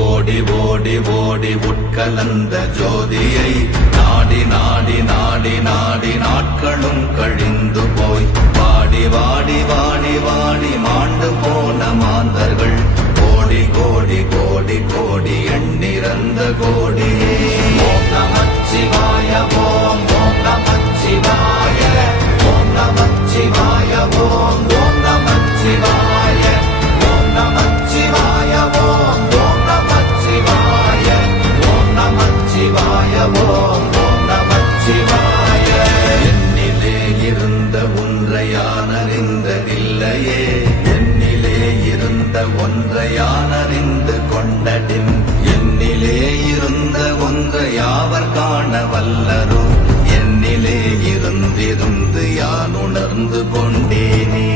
ஓடி ஓடி ஓடி உட்கலந்த ஜோதியை நாடி நாடி நாடி நாடி நாட்களும் கழிந்து போய் வாடி வாடி வாடி வாடி மாண்டு போன மாந்தர்கள் கோடி கோடி கோடி கோடி எண்ணிறந்த கோடியே. ஓம் நமச்சிவாய ஓம் ஓம் நமச்சிவாய ஓம் நமச்சிவாய ஓம் ஓம் நமச்சிவாய ஓம் நமச்சிவாய ஓம் ஓம் நமச்சிவாய ஓம் நமச்சிவாய ஓம் ஓம் நமச்சிவாய. என்னிலே இருந்த ஒன்றை யான் அறிந்ததில்லையே, என்னிலே இருந்த ஒன்றை யான் அறிந்து கொண்டடின், என்னிலே இருந்த ஒன்றை யாவர் காண வல்லரோ, என்னிலே இருந்திருந்து யான் உணர்ந்து கொண்டேனே.